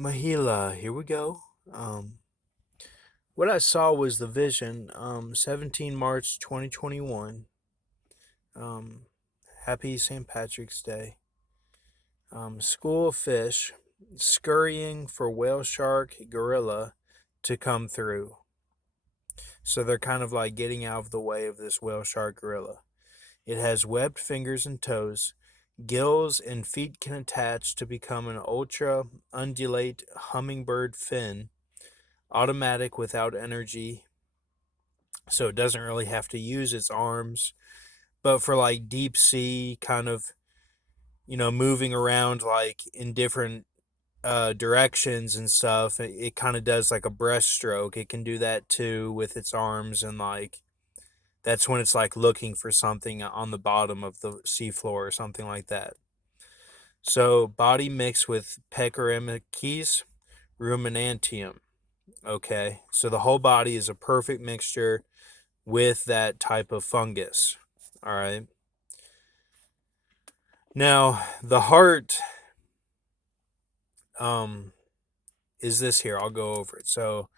Mahila, here we go. What I saw was the vision, 17 March 2021. Um, Happy St. Patrick's Day. School of fish scurrying for whale shark gorilla to come through. So they're kind of like getting out of the way of this whale shark gorilla. It has webbed fingers and toes. Gills and feet can attach to become an ultra undulate hummingbird fin, automatic without energy, so it doesn't really have to use its arms. But for like deep sea kind of, moving around like in different directions and stuff, it kind of does like a breaststroke. It can do that too with its arms, and like that's when it's like looking for something on the bottom of the seafloor or something like that. So body mixed with Pecoremachus ruminantium. Okay, so the whole body is a perfect mixture with that type of fungus. All right. Now, the heart um, is this here. I'll go over it. So,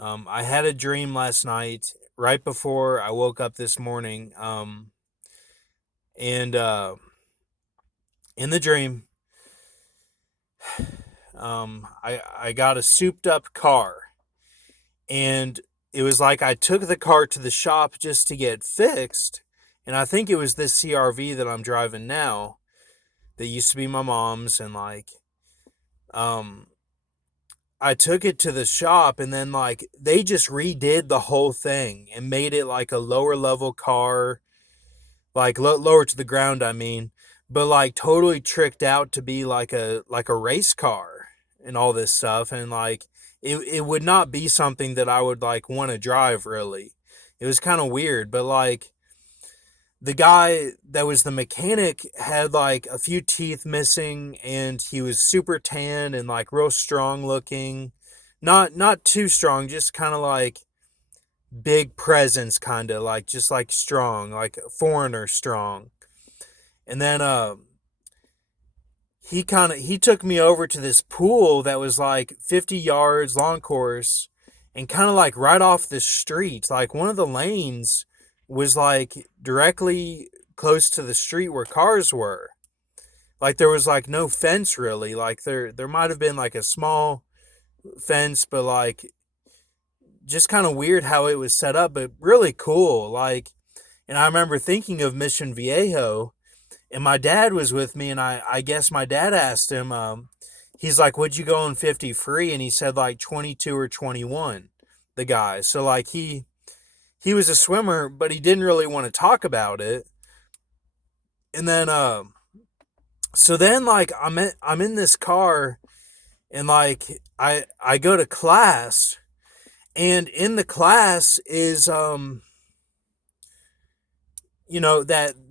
I had a dream last night, right before I woke up this morning. And in the dream, I got a souped up car. And it was like I took the car to the shop just to get fixed. And I think it was this CRV that I'm driving now that used to be my mom's. And like, um, I took it to the shop, and then like they just redid the whole thing and made it like a lower level car, like lower to the ground, I mean, but like totally tricked out to be like a race car and all this stuff. And like it would not be something that I would like want to drive, really. It was kind of weird, but like the guy that was the mechanic had like a few teeth missing, and he was super tan and like real strong looking. Not too strong, just kind of like big presence, kind of like just like strong, like foreigner strong. And then he took me over to this pool that was like 50 yards long course, and kind of like right off the street, like one of the lanes was like directly close to the street where cars were. Like there was like no fence, really. Like there might have been like a small fence, but like just kind of weird how it was set up, but really cool. Like, and I remember thinking of Mission Viejo, and my dad was with me, and I guess my dad asked him, he's like, "Would you go on 50 free?" And he said like 22 or 21, the guy. So like he was a swimmer, but he didn't really want to talk about it. And then so then like I'm in this car, and like I go to class, and in the class is that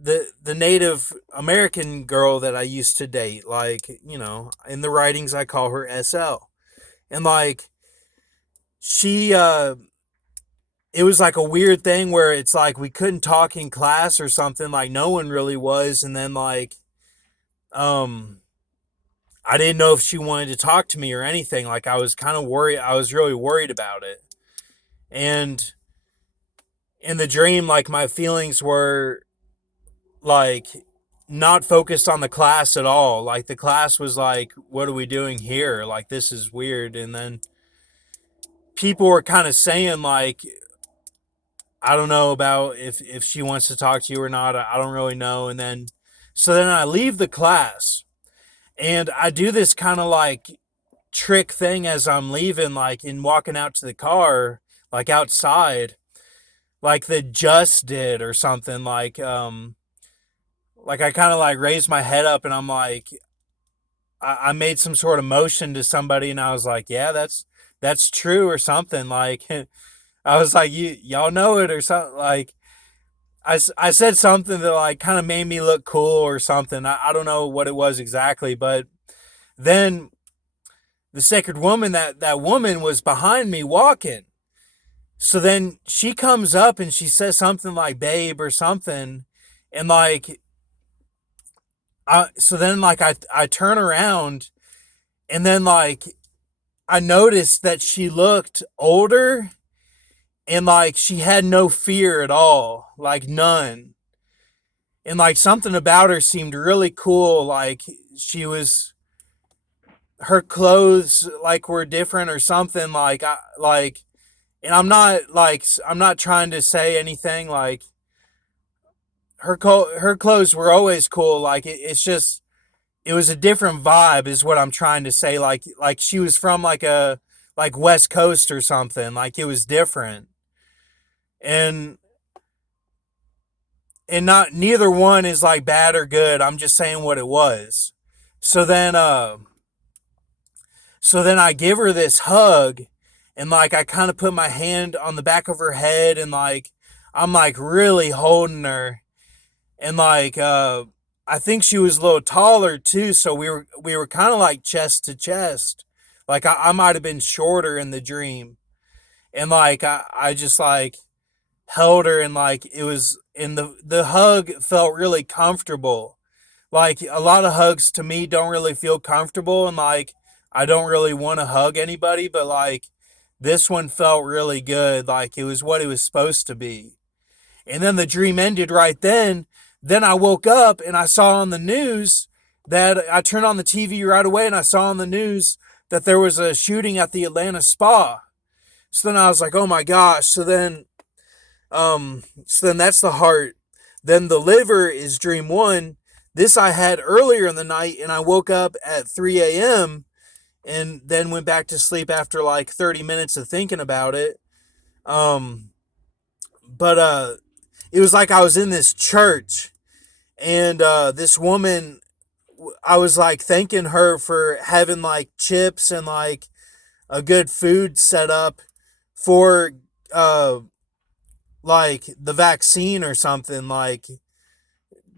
the Native American girl that I used to date, like, in the writings I call her SL. And like she it was like a weird thing where it's like we couldn't talk in class or something, like no one really was. And then like um I didn't know if she wanted to talk to me or anything. Like I was kind of worried. I was really worried about it. And in the dream, like my feelings were like not focused on the class at all. Like the class was like, what are we doing here? Like this is weird. And then people were kind of saying like, I don't know about if she wants to talk to you or not. I don't really know. And then so then I leave the class, and I do this kind of like trick thing as I'm leaving, like in walking out to the car, like outside, like the just did or something. Like I kind of like raised my head up, and I'm like, I made some sort of motion to somebody, and I was like, yeah, that's true or something. Like I was like, y'all know it or something. Like I said something that like kind of made me look cool or something. I don't know what it was exactly, but then the sacred woman, that woman was behind me walking. So then she comes up and she says something like babe or something, and like so then like I turn around, and then like I noticed that she looked older and like she had no fear at all, like none. And like something about her seemed really cool. Like she was, her clothes like were different or something. And I'm not trying to say anything. Like her clothes were always cool. Like it's just it was a different vibe, is what I'm trying to say. Like she was from like a like West Coast or something. Like it was different, and not neither one is like bad or good. I'm just saying what it was. So then I give her this hug, and like I kind of put my hand on the back of her head, and like I'm like really holding her, and like I think she was a little taller too, so we were kind of like chest to chest. Like I might have been shorter in the dream, and like I just like held her, and like it was, and the hug felt really comfortable. Like a lot of hugs to me don't really feel comfortable, and like I don't really want to hug anybody, but like this one felt really good. Like it was what it was supposed to be. And then the dream ended right then. Then I woke up and I saw on the news that I turned on the TV right away, and I saw on the news that there was a shooting at the Atlanta spa. So then I was like, oh my gosh. So then that's the heart. Then the liver is dream one. This I had earlier in the night, and I woke up at 3 a.m. and then went back to sleep after like 30 minutes of thinking about it. Um, but it was like I was in this church, and this woman, I was like thanking her for having like chips and like a good food set up for uh like the vaccine or something. Like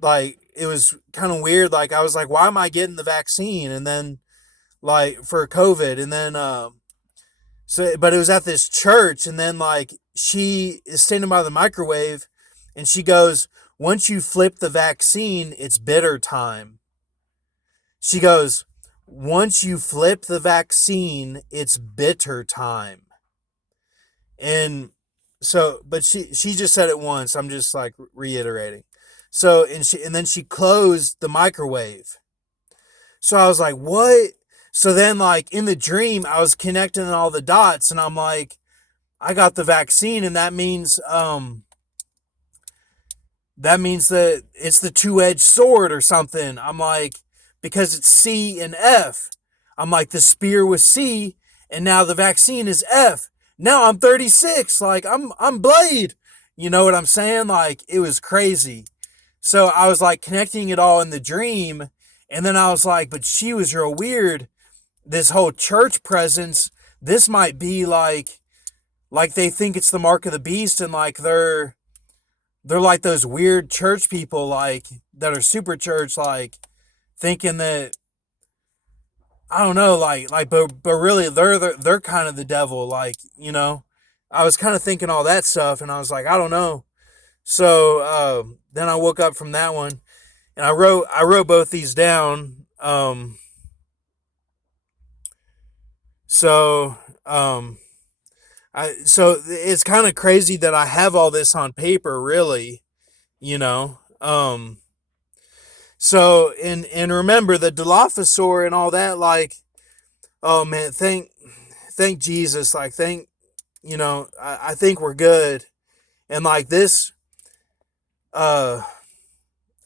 it was kind of weird. Like I was like, why am I getting the vaccine? And then like for COVID, and then so but it was at this church, and then like she is standing by the microwave, and she goes, once you flip the vaccine, it's bitter time. She goes, once you flip the vaccine, it's bitter time. And so, but she just said it once. I'm just like reiterating. So, and then she closed the microwave. So I was like, what? So then like in the dream, I was connecting all the dots, and I'm like, I got the vaccine, and that means that it's the two-edged sword or something. I'm like, because it's C and F. I'm like, the spear was C, and now the vaccine is F. Now I'm 36. Like I'm Blade. You know what I'm saying? Like it was crazy. So I was like connecting it all in the dream, and then I was like, but she was real weird. This whole church presence, this might be like they think it's the mark of the beast, and like they're like those weird church people, like that are super church, like thinking that, I don't know, but really they're kind of the devil, like, you know. I was kind of thinking all that stuff, and I was like, I don't know. So then I woke up from that one, and I wrote both these down. So so it's kind of crazy that I have all this on paper, really, you know. So and remember the Dilophosaur and all that, like, oh man, thank Jesus, like thank, you know, I think we're good. And like this, uh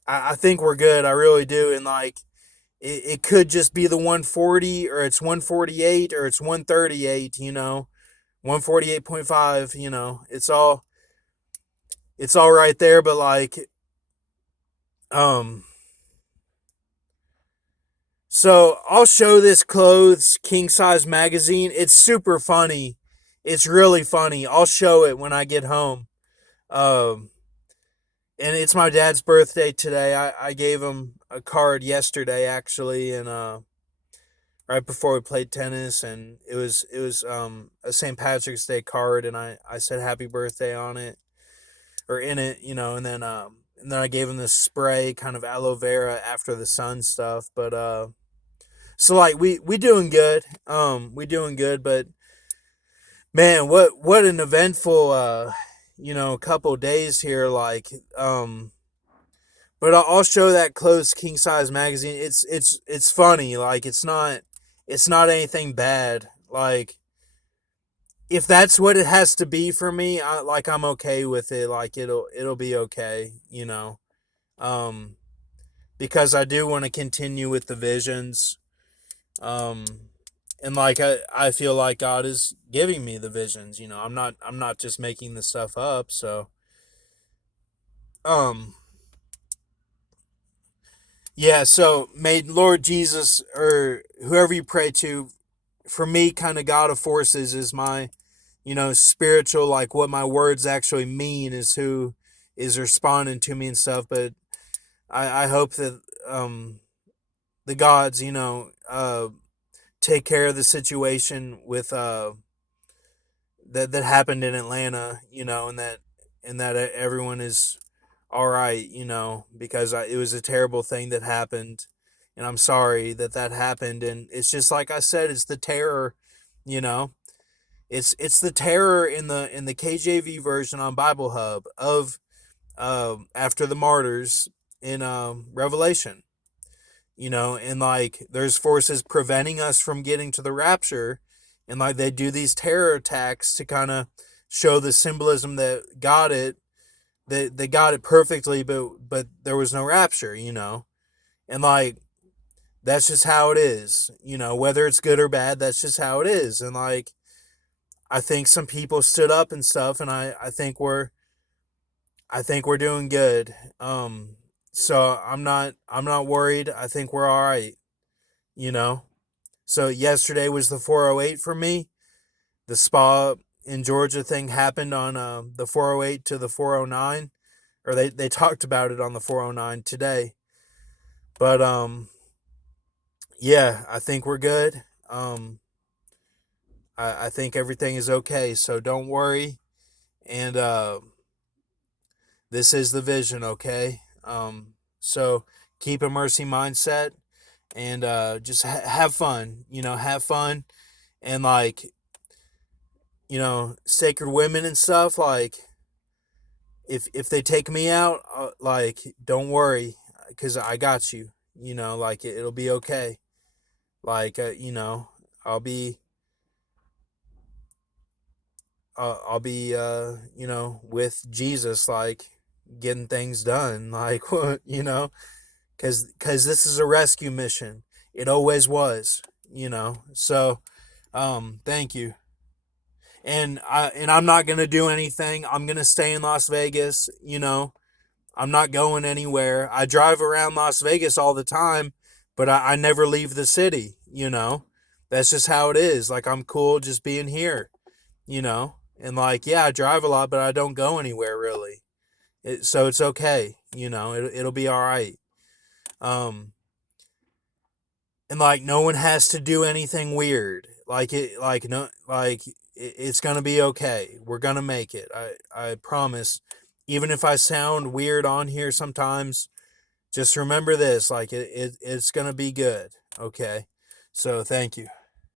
I think we're good, I really do. And like it could just be the 140, or it's 148, or it's 138, you know, 148.5, you know, it's all right there. But like um so I'll show this Clothes King Size magazine. It's super funny. It's really funny. I'll show it when I get home. Um, and it's my dad's birthday today. I gave him a card yesterday, actually, and right before we played tennis, and it was a St. Patrick's Day card, and I said happy birthday on it, or in it, you know. And then I gave him this spray, kind of aloe vera after the sun stuff. But So like we doing good. We doing good, but man, what an eventful couple days here. Like but I'll show that close king size magazine. It's funny. Like it's not anything bad. Like if that's what it has to be for me, I'm okay with it. Like it'll be okay. Um, because I do want to continue with the visions. Um, and like I feel like God is giving me the visions. I'm not just making the stuff up. So um, yeah. So may Lord Jesus or whoever you pray to, for me, kind of God of forces is my spiritual, like what my words actually mean is who is responding to me and stuff. But I hope that the gods, take care of the situation with that happened in Atlanta, and that everyone is all right, because it was a terrible thing that happened, and I'm sorry that that happened. And it's just like I said, it's the terror, you know, it's the terror in the KJV version on Bible Hub of after the martyrs in Revelation, and like there's forces preventing us from getting to the rapture, and like they do these terror attacks to kind of show the symbolism that got it, that they got it perfectly, but there was no rapture, and like that's just how it is, whether it's good or bad, that's just how it is. And like I think some people stood up and stuff, and I think we're doing good. So I'm not worried. I think we're all right, you know. So yesterday was the 408 for me. The spa in Georgia thing happened on the 408 to the 409, or they talked about it on the 409 today. But yeah, I think we're good. I think everything is okay. So don't worry. And this is the vision, okay? So keep a mercy mindset, and just have fun. Have fun, and like sacred women and stuff. Like if they take me out, like don't worry, because I got you. Like it'll be okay. Like I'll be I'll be with Jesus, like getting things done. Like because this is a rescue mission. It always was. So thank you. And I'm not gonna do anything. I'm gonna stay in Las Vegas. I'm not going anywhere. I drive around Las Vegas all the time, but I never leave the city. That's just how it is. Like I'm cool just being here. And like yeah, I drive a lot, but I don't go anywhere really. So it's okay. It'll be all right. Um, and like no one has to do anything weird. Like it, like no, like it's gonna be okay. We're gonna make it. I promise. Even if I sound weird on here sometimes, just remember this. Like it's gonna be good. Okay. So thank you.